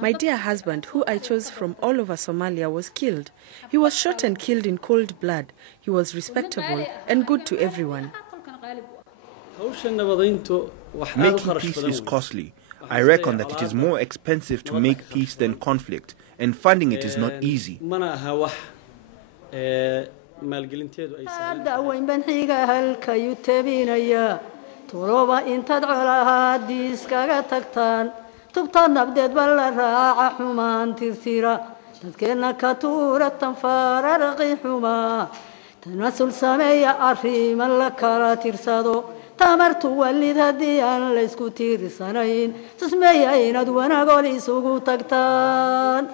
My dear husband, who I chose from all over Somalia, was killed. He was shot and killed in cold blood. He was respectable and good to everyone. Making peace is costly. I reckon that it is more expensive to make peace than conflict, and funding it is not easy. tamartu walid haddii aan la isku tiirsanayn tusmeeya inaad wanaagol isugu tagtaan.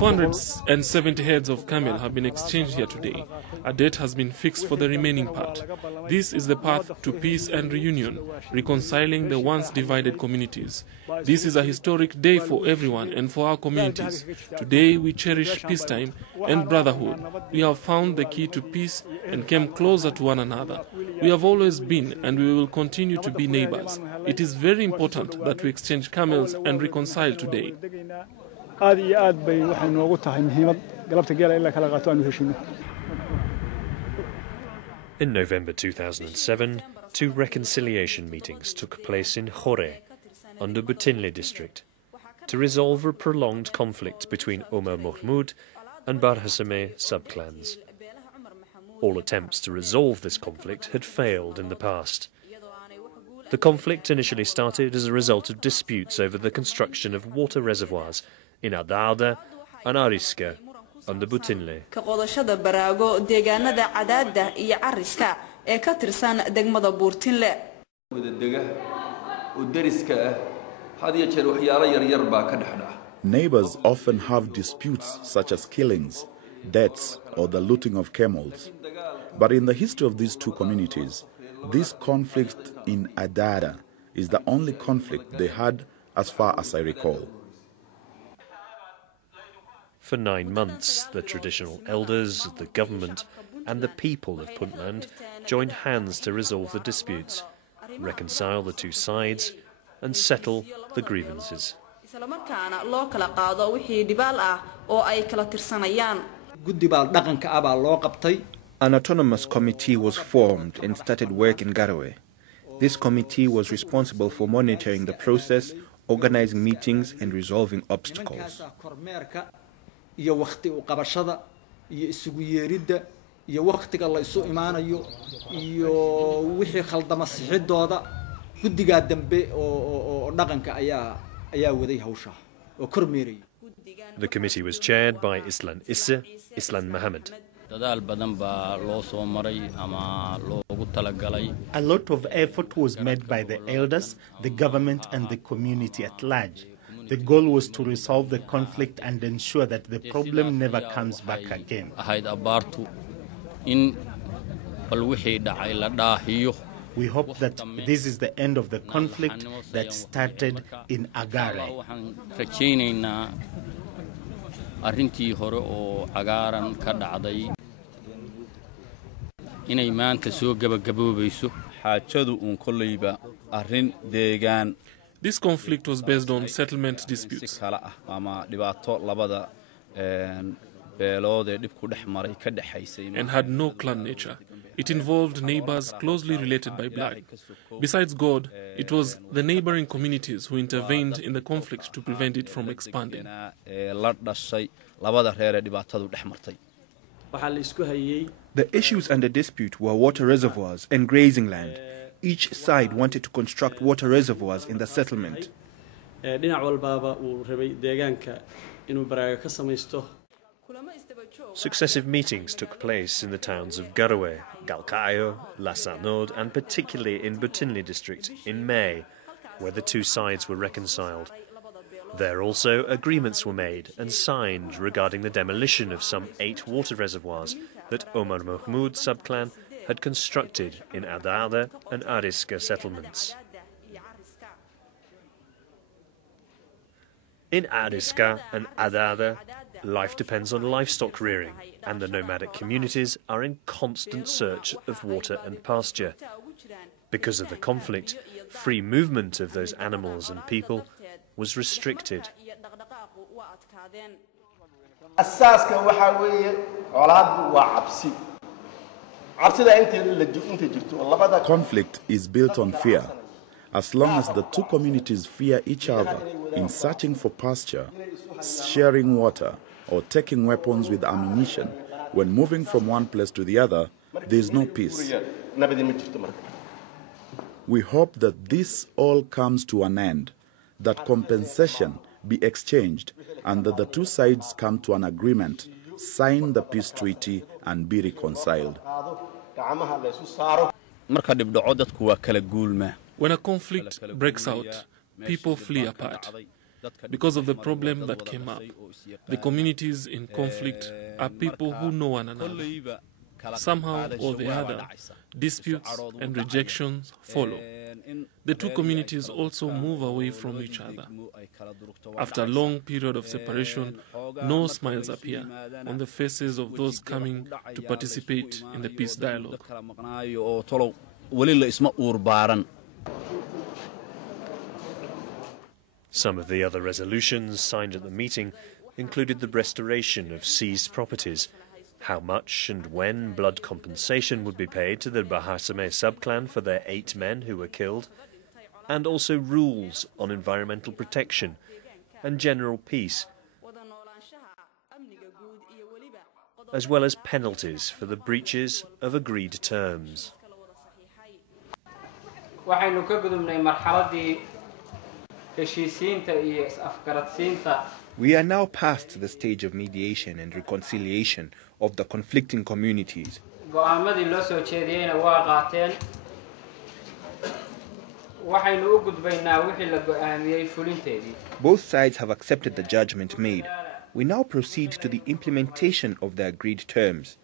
Hundreds and 70 heads of camel have been exchanged here today. A date has been fixed for the remaining part. This is the path to peace and reunion, reconciling the once divided communities. This is a historic day for everyone and for our communities. Today we cherish peacetime and brotherhood. We have found the key to peace and came closer to one another. We have always been and we will continue to be neighbors. It is very important that we exchange camels and reconcile today. In November 2007, 2 reconciliation meetings took place in Khore, under Puntland district, to resolve a prolonged conflict between Omar Mahmoud and Barhasame subclans. All attempts to resolve this conflict had failed in the past. The conflict initially started as a result of disputes over the construction of water reservoirs in Adaada and Ariska under Puntland. Neighbors often have disputes such as killings, deaths, or the looting of camels. But in the history of these two communities, this conflict in Adaada is the only conflict they had as far as I recall. For 9 months, the traditional elders, the government and the people of Puntland joined hands to resolve the disputes, reconcile the two sides and settle the grievances. An autonomous committee was formed and started work in Garowe. This committee was responsible for monitoring the process, organizing meetings and resolving obstacles. iyo waqti u qabashada iyo isugu yeeridda iyo waqtiga la isu imaanayo iyo wixii khaldama sixidooda gudiga dambe oo dhaqanka ayaa waday hawsha oo kormeeray. The committee was chaired by Islan Issa, Islan Mohammed. dadaal badan baa loo soo maray ama loogu talagalay. A lot of effort was made by the elders, the government and the community at large. The goal was to resolve the conflict and ensure that the problem never comes back again. We hope that this is the end of the conflict that started in Agare. This conflict was based on settlement disputes. And had no clan nature. It involved neighbors closely related by blood. Besides God, it was the neighboring communities who intervened in the conflict to prevent it from expanding. The issues under dispute were water reservoirs and grazing land. Each side wanted to construct water reservoirs in the settlement. Successive meetings took place in the towns of Garowe, Galkayo, Lassanod and particularly in Puntland district in May, where the two sides were reconciled. There also agreements were made and signed regarding the demolition of some 8 water reservoirs that Omar Mahmoud subclan had constructed in Adada and Ariska settlements. In Ariska and Adada, life depends on livestock rearing, and the nomadic communities are in constant search of water and pasture. Because of the conflict, free movement of those animals and people was restricted. Conflict is built on fear. As long as the two communities fear each other in searching for pasture, sharing water, or taking weapons with ammunition, when moving from one place to the other, there is no peace. We hope that this all comes to an end, that compensation be exchanged, and that the two sides come to an agreement, sign the peace treaty, and be reconciled. When a conflict breaks out, people flee apart. Because of the problem that came up, the communities in conflict are people who know one another. Somehow or the other, disputes and rejections follow. The two communities also move away from each other. After a long period of separation, no smiles appear on the faces of those coming to participate in the peace dialogue. Some of the other resolutions signed at the meeting included the restoration of seized properties, how much and when blood compensation would be paid to the Bahasame subclan for their 8 men who were killed, and also rules on environmental protection and general peace, as well as penalties for the breaches of agreed terms. We are now past the stage of mediation and reconciliation of the conflicting communities. Both sides have accepted the judgment made. We now proceed to the implementation of the agreed terms.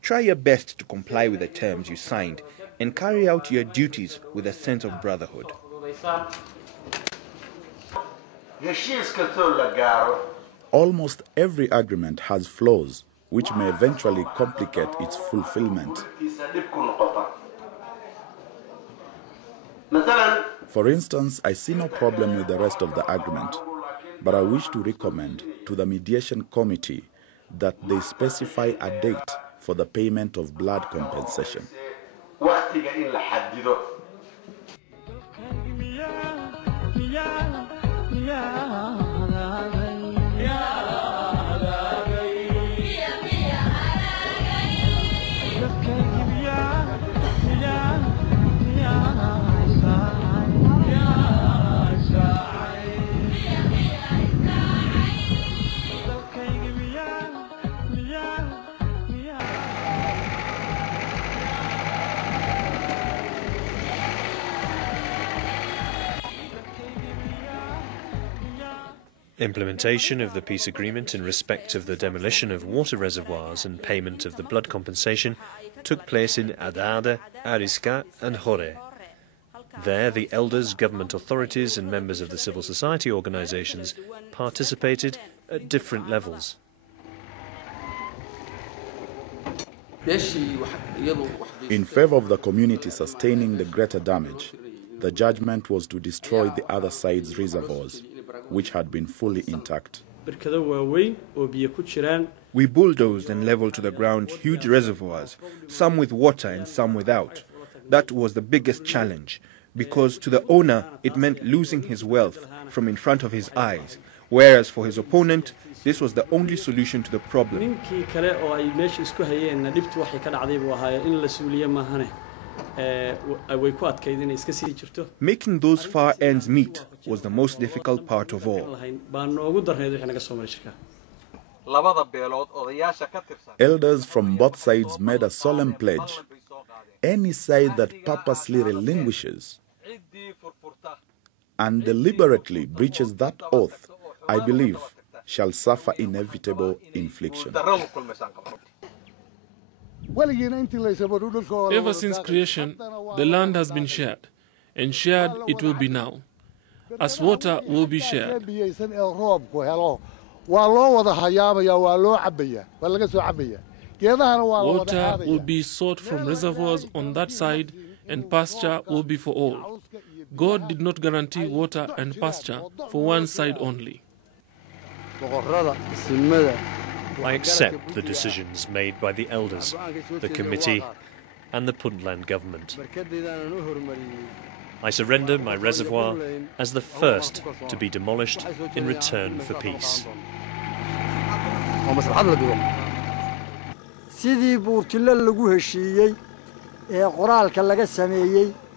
Try your best to comply with the terms you signed and carry out your duties with a sense of brotherhood. Almost every agreement has flaws which may eventually complicate its fulfillment. For instance, I see no problem with the rest of the agreement, but I wish to recommend to the mediation committee that they specify a date for the payment of blood compensation. Implementation of the peace agreement in respect of the demolition of water reservoirs and payment of the blood compensation took place in Adada, Ariska and Hore. There, the elders, government authorities and members of the civil society organisations participated at different levels. In favour of the community sustaining the greater damage, the judgment was to destroy the other side's reservoirs, which had been fully intact. We bulldozed and leveled to the ground huge reservoirs, some with water and some without. That was the biggest challenge, because to the owner it meant losing his wealth from in front of his eyes, whereas for his opponent this was the only solution to the problem. Making those far ends meet was the most difficult part of all. Elders from both sides made a solemn pledge. Any side that purposely relinquishes and deliberately breaches that oath, I believe, shall suffer inevitable infliction. Ever since creation, the land has been shared, and shared it will be now, as water will be shared. Water will be sought from reservoirs on that side, and pasture will be for all. God did not guarantee water and pasture for one side only. I accept the decisions made by the elders, the committee and the Puntland government. I surrender my reservoir as the first to be demolished in return for peace.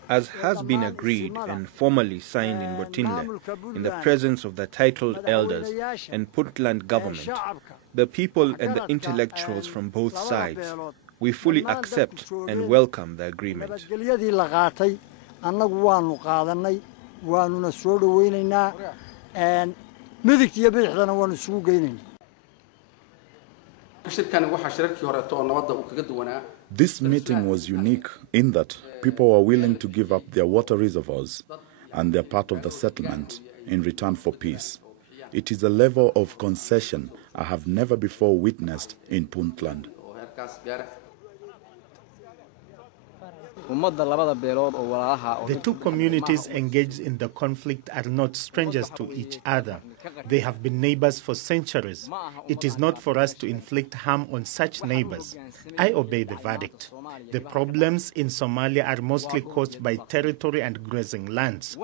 As has been agreed and formally signed in Puntland, in the presence of the titled elders and Puntland government, the people and the intellectuals from both sides, we fully accept and welcome the agreement. This meeting was unique in that people were willing to give up their water reservoirs and their part of the settlement in return for peace. It is a level of concession I have never before witnessed in Puntland. The two communities engaged in the conflict are not strangers to each other. They have been neighbors for centuries. It is not for us to inflict harm on such neighbors. I obey the verdict. The problems in Somalia are mostly caused by territory and grazing lands.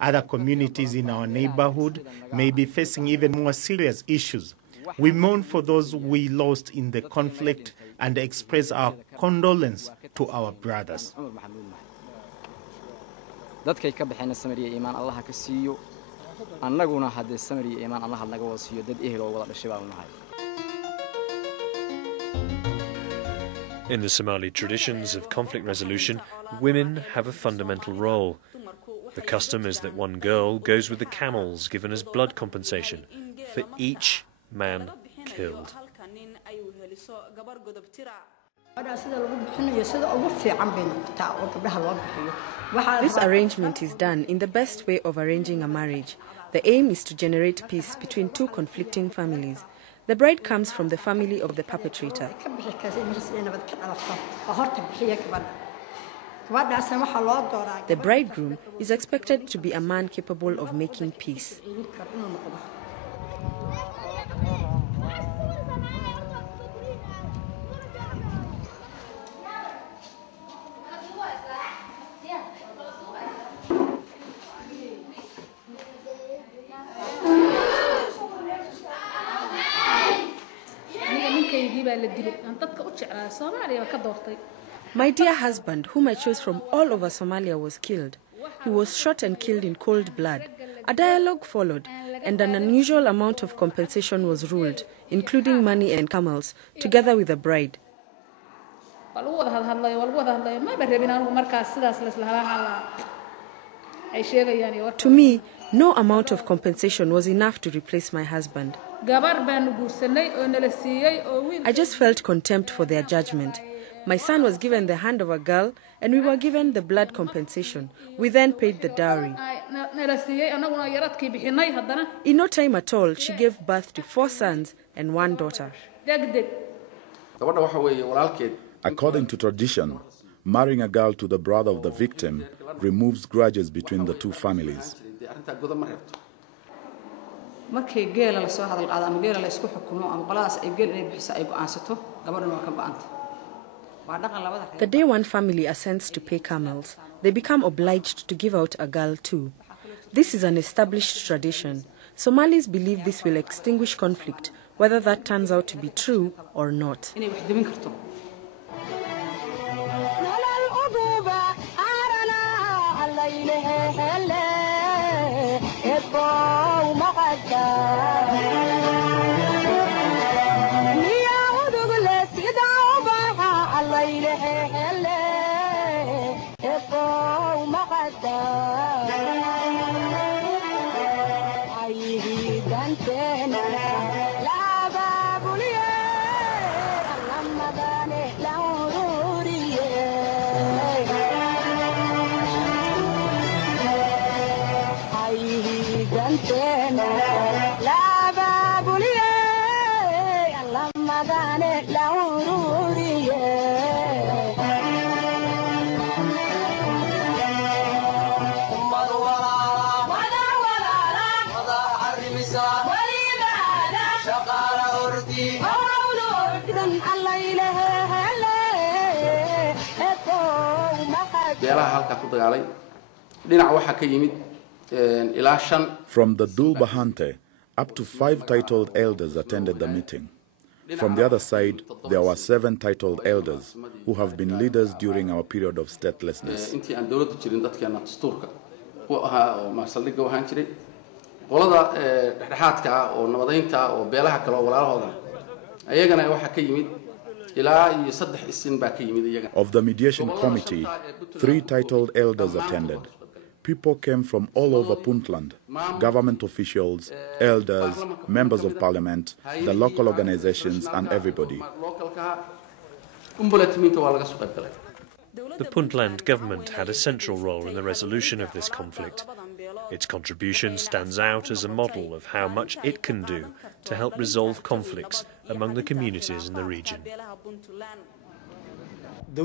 Other communities in our neighborhood may be facing even more serious issues. We mourn for those we lost in the conflict and express our condolence to our brothers. In the Somali traditions of conflict resolution, women have a fundamental role. The custom is that one girl goes with the camels given as blood compensation for each man killed. This arrangement is done in the best way of arranging a marriage. The aim is to generate peace between two conflicting families. The bride comes from the family of the perpetrator. The bridegroom is expected to be a man capable of making peace. My dear husband, whom I chose from all over Somalia, was killed. He was shot and killed in cold blood. A dialogue followed, and an unusual amount of compensation was ruled, including money and camels, together with the bride. To me, no amount of compensation was enough to replace my husband. I just felt contempt for their judgment. My son was given the hand of a girl, and we were given the blood compensation. We then paid the dowry. In no time at all, she gave birth to 4 sons and 1 daughter. According to tradition, marrying a girl to the brother of the victim removes grudges between the two families. The day one family assents to pay camels, they become obliged to give out a girl too. This is an established tradition. Somalis believe this will extinguish conflict, whether that turns out to be true or not. From the Dulbahante, up to 5 titled elders attended the meeting. From the other side, there were 7 titled elders who have been leaders during our period of statelessness. Of the mediation committee, 3 titled elders attended. People came from all over Puntland, government officials, elders, members of parliament, the local organizations, and everybody. The Puntland government had a central role in the resolution of this conflict. Its contribution stands out as a model of how much it can do to help resolve conflicts among the communities in the region. The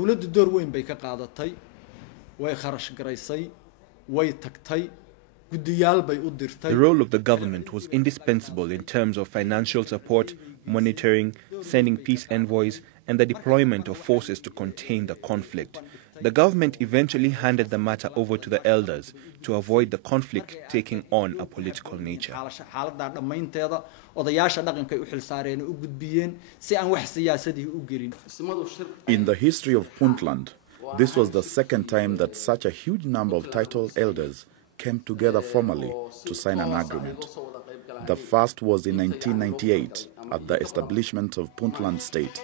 role of the government was indispensable in terms of financial support, monitoring, sending peace envoys, and the deployment of forces to contain the conflict. The government eventually handed the matter over to the elders to avoid the conflict taking on a political nature. In the history of Puntland, this was the second time that such a huge number of titled elders came together formally to sign an agreement. The first was in 1998 at the establishment of Puntland State.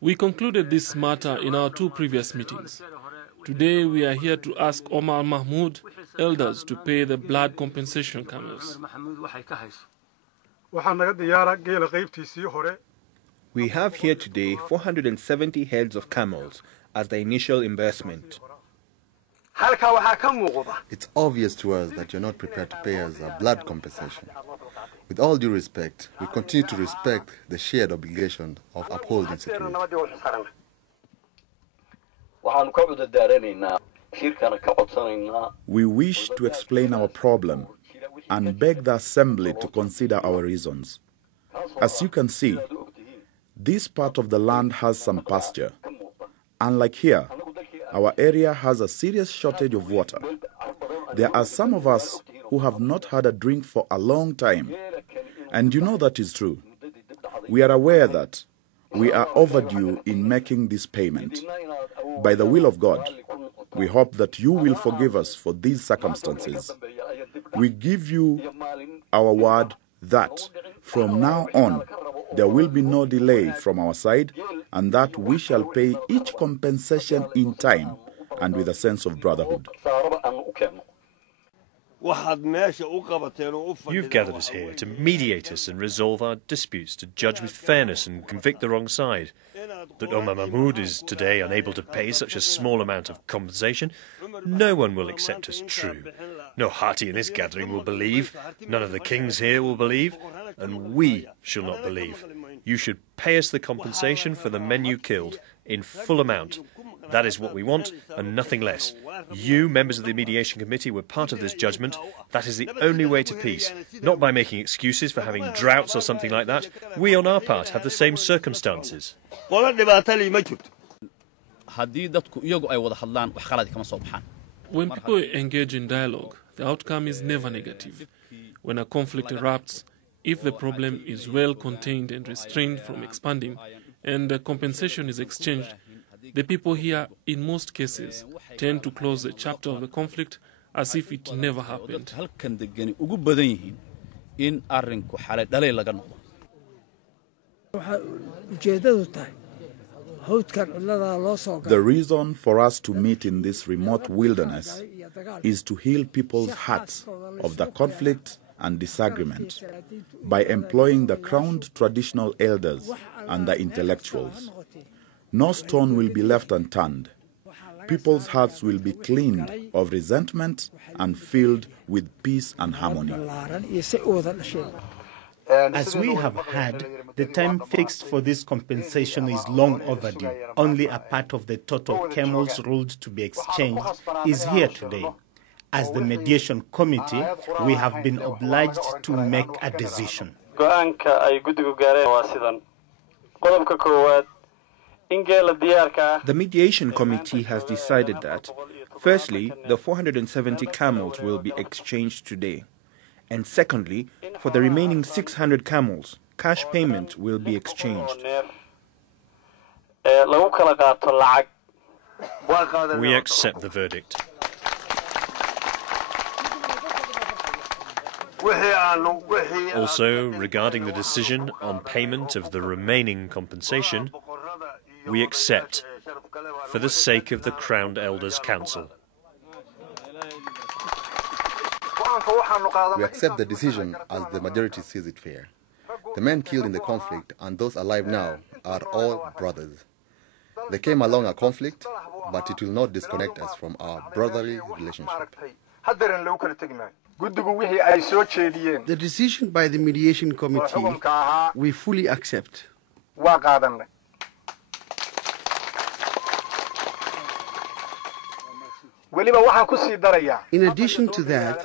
We concluded this matter in our 2 previous meetings. Today we are here to ask Omar Mahmoud elders to pay the blood compensation camels. We have here today 470 heads of camels as the initial investment. It's obvious to us that you're not prepared to pay us a blood compensation. With all due respect, we continue to respect the shared obligation of upholding security. We wish to explain our problem and beg the Assembly to consider our reasons. As you can see, this part of the land has some pasture. Unlike here, our area has a serious shortage of water. There are some of us who have not had a drink for a long time. And you know that is true. We are aware that we are overdue in making this payment. By the will of God, we hope that you will forgive us for these circumstances. We give you our word that from now on there will be no delay from our side, and that we shall pay each compensation in time and with a sense of brotherhood. You've gathered us here to mediate us and resolve our disputes, to judge with fairness and convict the wrong side. That Omar Mahmoud is today unable to pay such a small amount of compensation, no one will accept as true. No Hati in this gathering will believe, none of the kings here will believe, and we shall not believe. You should pay us the compensation for the men you killed in full amount. That is what we want, and nothing less. You, members of the mediation committee, were part of this judgment. That is the only way to peace, not by making excuses for having droughts or something like that. We, on our part, have the same circumstances. When people engage in dialogue, the outcome is never negative. When a conflict erupts, If the problem is well contained and restrained from expanding, and the compensation is exchanged, the people here, in most cases, tend to close the chapter of the conflict as if it never happened. The reason for us to meet in this remote wilderness is to heal people's hearts of the conflict and disagreement by employing the crowned traditional elders and the intellectuals. No stone will be left unturned. People's hearts will be cleaned of resentment and filled with peace and harmony. As we have heard, the time fixed for this compensation is long overdue. Only a part of the total camels ruled to be exchanged is here today. As the mediation committee, we have been obliged to make a decision. The mediation committee has decided that, firstly, the 470 camels will be exchanged today. And secondly, for the remaining 600 camels, cash payment will be exchanged. We accept the verdict. Also, regarding the decision on payment of the remaining compensation, we accept, for the sake of the Crowned Elders Council. We accept the decision as the majority sees it fair. The men killed in the conflict and those alive now are all brothers. They came along a conflict, but it will not disconnect us from our brotherly relationship. The decision by the mediation committee, we fully accept. In addition to that,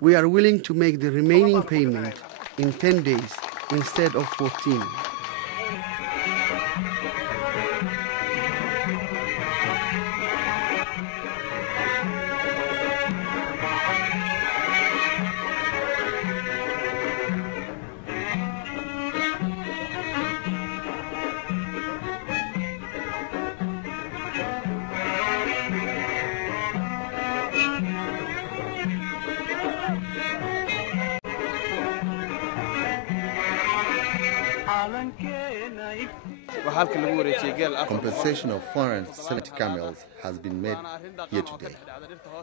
we are willing to make the remaining payment in 10 days instead of 14. Compensation of 470 camels has been made here today.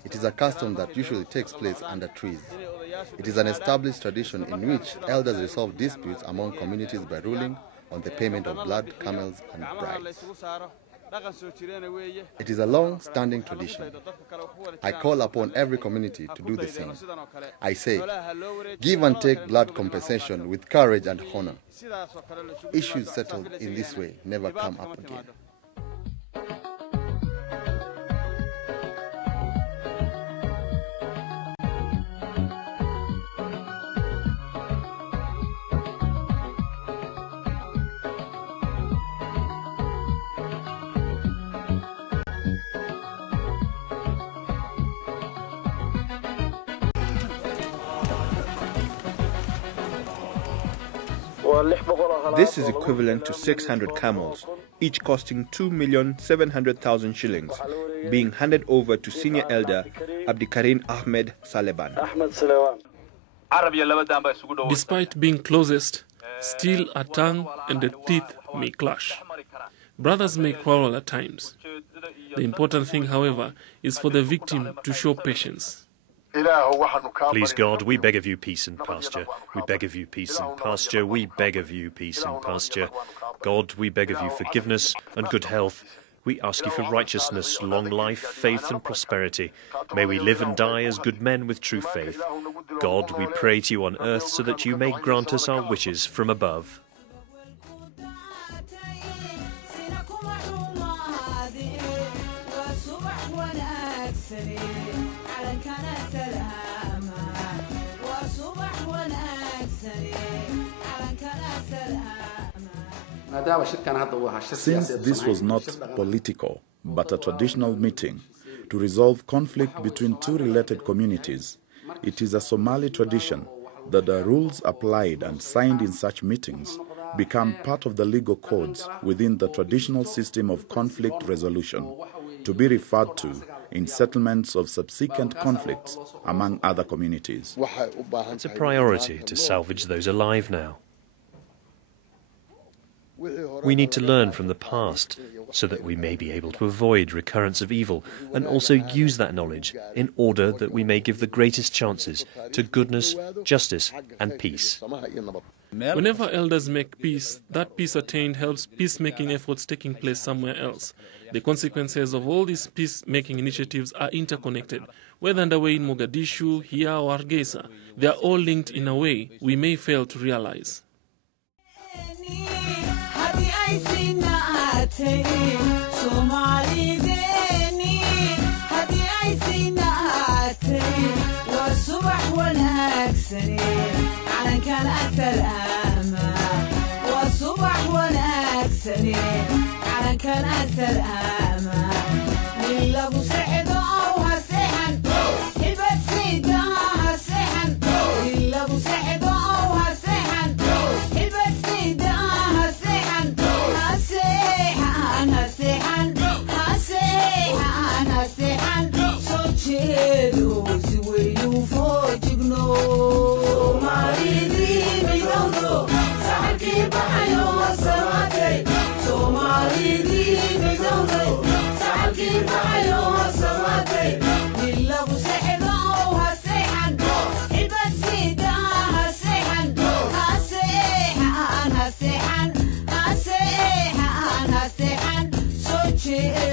It is a custom that usually takes place under trees. It is an established tradition in which elders resolve disputes among communities by ruling on the payment of blood, camels, and brides. It is a long-standing tradition. I call upon every community to do the same. I say, give and take blood compensation with courage and honor. Issues settled in this way never come up again. This is equivalent to 600 camels, each costing 2,700,000 shillings, being handed over to Senior Elder Abdikarim Ahmed Saleban. Despite being closest, still a tongue and the teeth may clash. Brothers may quarrel at times. The important thing, however, is for the victim to show patience. Please God, we beg of you peace and pasture. We beg of you peace and pasture. We beg of you peace and pasture. God, we beg of you forgiveness and good health. We ask you for righteousness, long life, faith and prosperity. May we live and die as good men with true faith. God, we pray to you on earth so that you may grant us our wishes from above. Since this was not political, but a traditional meeting to resolve conflict between two related communities, it is a Somali tradition that the rules applied and signed in such meetings become part of the legal codes within the traditional system of conflict resolution, to be referred to in settlements of subsequent conflicts among other communities. It's a priority to salvage those alive now. We need to learn from the past so that we may be able to avoid recurrence of evil and also use that knowledge in order that we may give the greatest chances to goodness, justice and peace. Whenever elders make peace, that peace attained helps peacemaking efforts taking place somewhere else. The consequences of all these peacemaking initiatives are interconnected, whether underway in Mogadishu, here or Hargeisa. They are all linked in a way we may fail to realize. كان أكثر آمال لله بسعد أو هالسحن البس داها السحن لله بسعد أو هالسحن البس داها السحن هالسحن هالسحن هالسحن هالسحن صوت شيلو سويلو فوجقنو ماريدي بيدوندو سحكي بحيو السماتي Yeah.